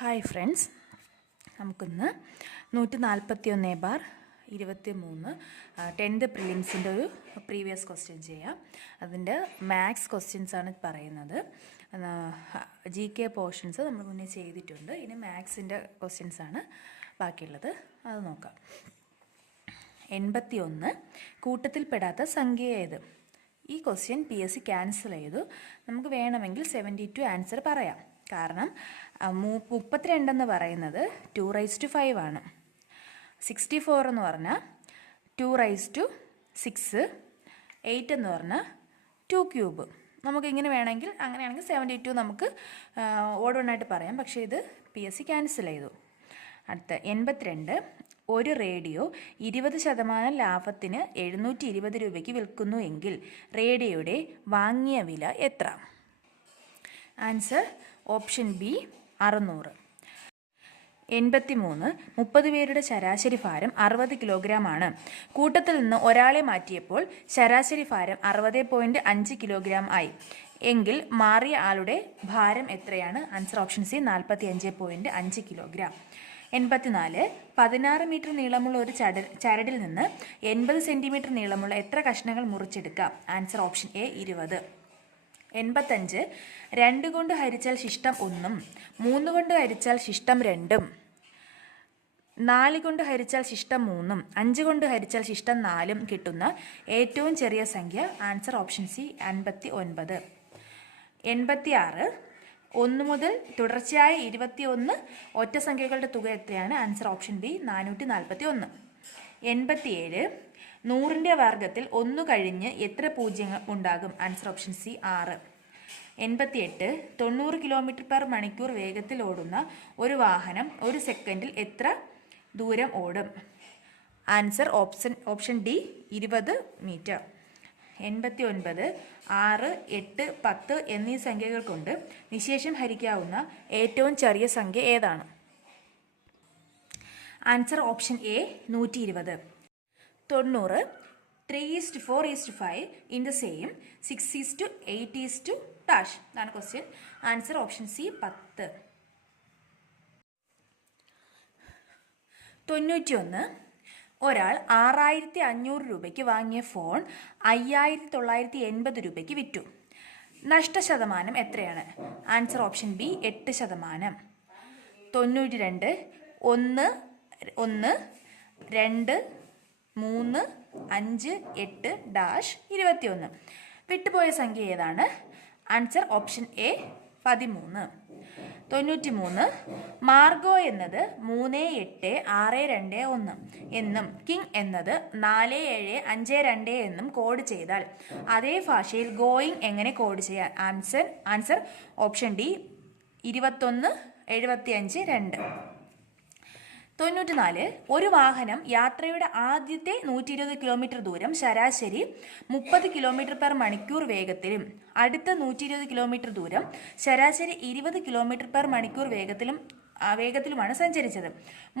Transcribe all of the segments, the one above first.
Hi friends, നമുക്കിന്ന് 141/23 10th പ്രിലിംസിൻ്റെ ഒരു previous question ചെയ്യാം. അതിൻ്റെ മാത്സ് ക്വസ്റ്റ്യൻസാണ് പറയുന്നത്. GK പോർഷൻസ് നമ്മൾ മുന്നേ ചെയ്തിട്ടുണ്ട്. ഇനി മാത്സിൻ്റെ ക്വസ്റ്റ്യൻസാണ് ബാക്കിയുള്ളത്. അത് നോക്കാം. 81 കൂട്ടത്തിൽപ്പെടാത്ത സംഖ്യ ഏത്? ഈ ക്വസ്റ്റ്യൻ PSC ക്യാൻസൽ ചെയ്തു. നമുക്ക് വേണമെങ്കിൽ 72 ആൻസർ പറയാം. കാരണം 32 എന്ന് പറയുന്നത് 2⁵5 ആണ്. 64 എന്ന് പറഞ്ഞാൽ 2�6, 8 എന്ന് പറഞ്ഞാൽ 2³ നമുക്ക് ഇങ്ങനെ വേണമെങ്കിൽ, അങ്ങനെയാണെങ്കിൽ 72 നമുക്ക് ഓഡ് വൺ ആയിട്ട് പറയാം. പക്ഷേ ഇത് PSC ക്യാൻസൽ ചെയ്തു. അടുത്ത 82 ഒരു റേഡിയോ 20% ലാഭത്തിന് 720 രൂപയ്ക്ക് വിൽക്കുന്നു എങ്കിൽ റേഡിയോയുടെ വാങ്ങിയ വില എത്ര? Answer option B 600. 83 30 പേരുടെ ശരാശരി ഭാരം 60 കിലോഗ്രാം ആണ്. കൂട്ടത്തിൽ നിന്ന് ഒരാളെ മാറ്റിയപ്പോൾ ശരാശരി ഭാരം 60.5 കിലോഗ്രാം ആയി എങ്കിൽ മാറിയ ആളുടെ ഭാരം എത്രയാണ്? Answer option C 45.5 kilogram. 84 16 metre നീളമുള്ള ഒരു ചരടിൽ നിന്ന് 80 സെൻറ്റിമീറ്റർ നീളമുള്ള എത്ര കഷ്ണങ്ങൾ മുറിച്ചെടുക്കാം? Answer option A 20. 85 2 കൊണ്ട് ഹരിച്ചാൽ ശിഷ്ടം 1, 3 കൊണ്ട് ഹരിച്ചാൽ ശിഷ്ടം 2, 4 കൊണ്ട് ഹരിച്ചാൽ ശിഷ്ടം 3, 5 കൊണ്ട് ഹരിച്ചാൽ ശിഷ്ടം 4 കിട്ടുന്ന ഏറ്റവും ചെറിയ സംഖ്യ? Answer option C 59. 86 1 മുതൽ തുടർച്ചയായ 21 ഒറ്റ സംഖ്യകളുടെ തുക എത്രയാണ്? Answer option B 441. 87 100ന്റെ വർഗത്തിൽ 1 കഴിഞ്ഞ് എത്ര പൂജ്യങ്ങൾ ഉണ്ടാകും? Answer option C 6. 88 90 km/മണിക്കൂർ വേഗത്തിൽ ഓടുന്ന ഒരു വാഹനം ഒരു സെക്കൻഡിൽ എത്ര ദൂരം ഓടും? Answer option D 20 metre. 89 6, 8, 10 എന്നീ സംഖ്യകൾ കൊണ്ട് നിശേഷം ഹരിക്കാവുന്ന ഏറ്റവും ചെറിയ സംഖ്യ ഏതാണ്? Answer option A 120. 90 3:4:5 in the same 6:8 dash ഇതാണ് ക്വസ്റ്റ്യൻ. Answer option C 10. 91 ഒരാൾ 6500 രൂപയ്ക്ക് വാങ്ങിയ ഫോൺ 5980 രൂപയ്ക്ക് വിറ്റു. നഷ്ടശതമാനം എത്രയാണ്? Answer option B 8%. 92 1, 1, 2, 3, 5, 8 ഡാഷ് 21 വിട്ടുപോയ സംഖ്യ ഏതാണ്? Answer option A 13. 93 മാർഗോ എന്നത് 3861 എന്നും കിങ് എന്നത് 4752 എന്നും കോഡ് ചെയ്താൽ അതേ ഭാഷയിൽ ഗോയിങ് എങ്ങനെ കോഡ് ചെയ്യാൻ? Answer option D 2175 2. 94 ഒരു വാഹനം യാത്രയുടെ ആദ്യത്തെ 120 കിലോമീറ്റർ ദൂരം ശരാശരി 30 km/മണിക്കൂർ വേഗത്തിലും അടുത്ത 120 കിലോമീറ്റർ ദൂരം ശരാശരി 20 km/മണിക്കൂർ വേഗത്തിലുമാണ് സഞ്ചരിച്ചത്.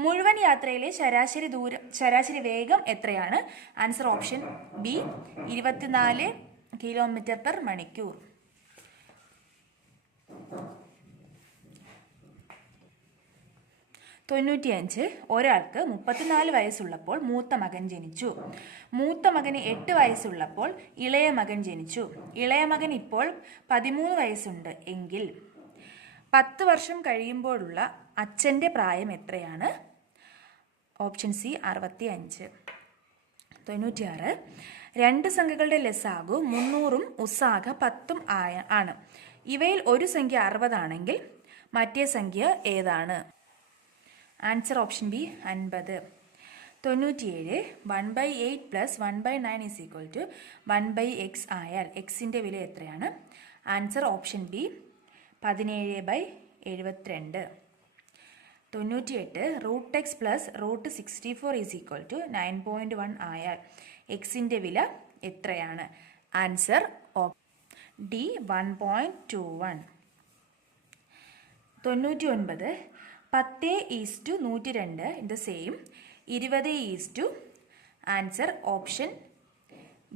മുഴുവൻ യാത്രയിലെ ശരാശരി വേഗം എത്രയാണ്? Answer option B 24 km/മണിക്കൂർ. 95 ഒരാൾക്ക് 34 വയസ്സുള്ളപ്പോൾ മൂത്ത മകൻ ജനിച്ചു. മൂത്ത മകന് 8 വയസ്സുള്ളപ്പോൾ ഇളയ മകൻ ജനിച്ചു. ഇളയ മകൻ ഇപ്പോൾ 13 വയസ്സുണ്ട് എങ്കിൽ 10 വർഷം കഴിയുമ്പോഴുള്ള അച്ഛൻ്റെ പ്രായം എത്രയാണ്? Option C 65. 96 രണ്ട് സംഖ്യകളുടെ ലസാഗു 300ഉം ഉസാഗ 10ഉം ആണ്. ഇവയിൽ ഒരു സംഖ്യ 60 ആണെങ്കിൽ മറ്റേ സംഖ്യ ഏതാണ്? Answer option B 50. 97 1/8 + 1/9 = 1/x ആയാൽ എക്സിൻ്റെ വില എത്രയാണ്? Answer option B 17/72. 98 √x + √64 = 9.1 ആയാൽ എക്സിൻ്റെ വില എത്രയാണ്? Answer D 1.21. 99 10:102 in the same 20:, answer option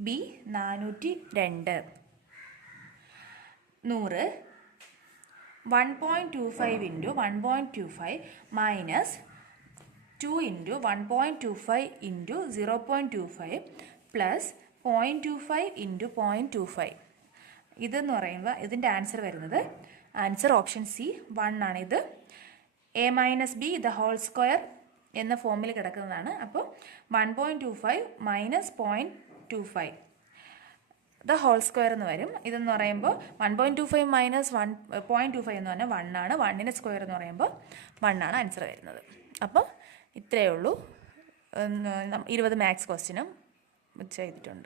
B 402. 100 1.25 into 1.25 minus 2 into 1.25 into 0.25 plus 0.25 into 0.25. ഇതെന്ന് പറയുമ്പോൾ ഇതിൻ്റെ ആൻസർ വരുന്നത് ആൻസർ ഓപ്ഷൻ സി 1 ആണ്. ഇത് A minus B the whole square എന്ന ഫോമിൽ കിടക്കുന്നതാണ്. അപ്പോൾ 1.25 മൈനസ് 0.25 ദ ഹോൾ സ്ക്വയർ എന്ന് വരും. ഇതെന്ന് പറയുമ്പോൾ 1.25 മൈനസ് 0.25 എന്ന് പറഞ്ഞാൽ 1 ആണ്. 1ൻ്റെ സ്ക്വയർ എന്ന് പറയുമ്പോൾ 1 ആണ് ആൻസർ വരുന്നത്. അപ്പോൾ ഇത്രയേ ഉള്ളൂ. 20 മാത്സ് ക്വസ്റ്റ്യനും ചെയ്തിട്ടുണ്ട്.